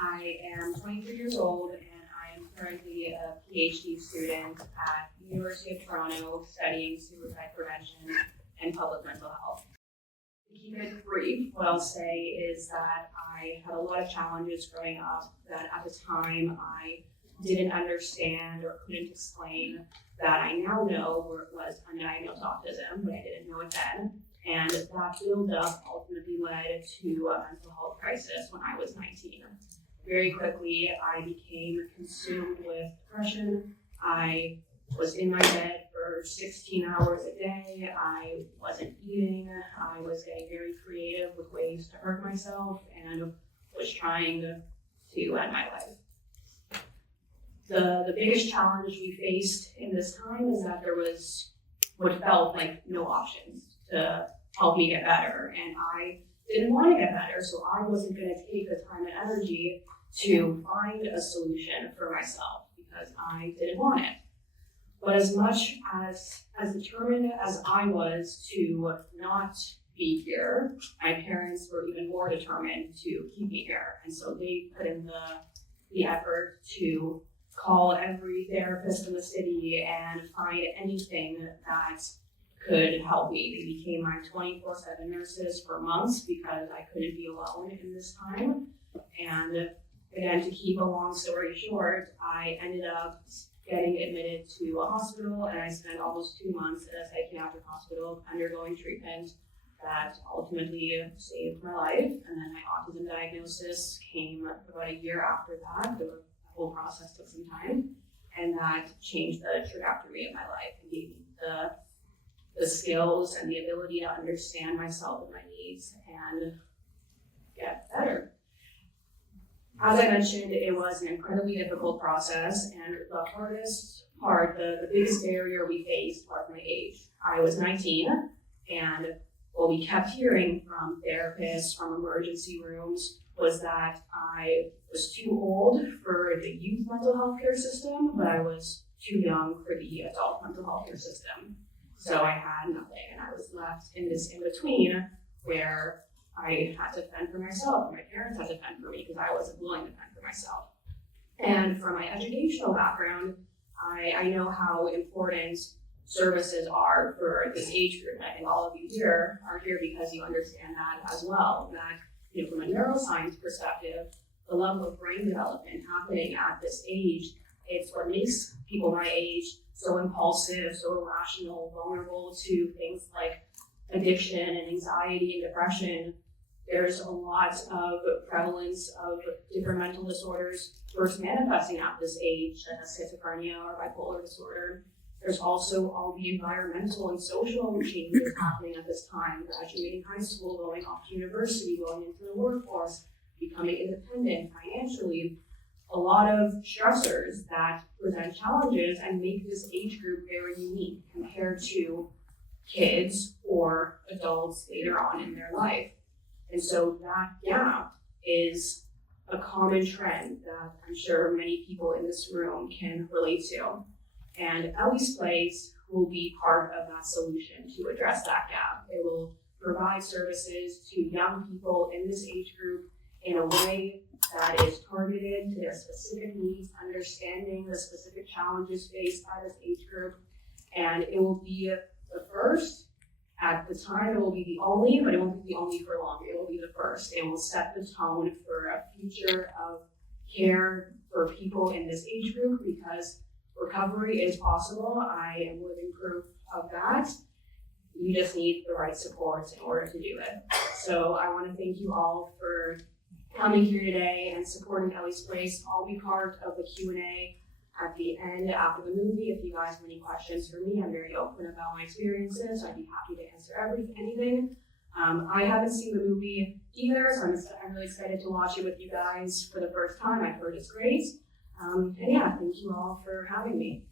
I am 23 years old and I am currently a PhD student at the University of Toronto studying suicide prevention and public mental health. To keep it brief, what I'll say is that I had a lot of challenges growing up that at the time I didn't understand or couldn't explain that I now know was undiagnosed autism, but I didn't know it then. And that build-up ultimately led to a mental health crisis when I was 19. Very quickly, I became consumed with depression. I was in my bed for 16 hours a day. I wasn't eating. I was getting very creative with ways to hurt myself and was trying to end my life. The biggest challenge we faced in this time is that there was what felt like no options to help me get better. And I didn't want to get better, so I wasn't going to take the time and energy to find a solution for myself because I didn't want it. But as much as determined as I was to not be here, my parents were even more determined to keep me here. And so they put in the effort to call every therapist in the city and find anything that could help me. They became my 24/7 nurses for months because I couldn't be alone in this time. And again, to keep a long story short, I ended up getting admitted to a hospital, and I spent almost 2 months at a psychiatric hospital undergoing treatment that ultimately saved my life. And then my autism diagnosis came about a year after that. The whole process took some time, and that changed the trajectory of my life and gave me the skills and the ability to understand myself and my needs and get better. As I mentioned, it was an incredibly difficult process, and the hardest part, the biggest barrier we faced was my age. I was 19, and what we kept hearing from therapists, from emergency rooms, was that I was too old for the youth mental health care system, but I was too young for the adult mental health care system. So I had nothing, and I was left in this in-between where I had to fend for myself, and my parents had to fend for me because I wasn't willing to fend for myself. And from my educational background, I know how important services are for this age group. I think all of you here are here because you understand that as well. That, from a neuroscience perspective, the level of brain development happening at this age, it's what makes people my age so impulsive, so irrational, vulnerable to things like addiction and anxiety and depression. There's a lot of prevalence of different mental disorders first manifesting at this age, such as schizophrenia or bipolar disorder. There's also all the environmental and social changes happening at this time, graduating high school, going off to university, going into the workforce, becoming independent financially. A lot of stressors that present challenges and make this age group very unique compared to kids or adults later on in their life. And so that gap is a common trend that I'm sure many people in this room can relate to. And Ellie's Place will be part of that solution to address that gap. It will provide services to young people in this age group in a way that is targeted to their specific needs, understanding the specific challenges faced by this age group. And it will be the first. At the time, it will be the only, but it won't be the only for long. It will be the first. It will set the tone for a future of care for people in this age group because recovery is possible. I am living proof of that. You just need the right support in order to do it. So I want to thank you all for coming here today and supporting Ellie's Place. I'll be part of the Q&A at the end after the movie. If you guys have any questions for me, I'm very open about my experiences. I'd be happy to answer anything. I haven't seen the movie either, so I'm really excited to watch it with you guys for the first time. I've heard it's great. And yeah, thank you all for having me.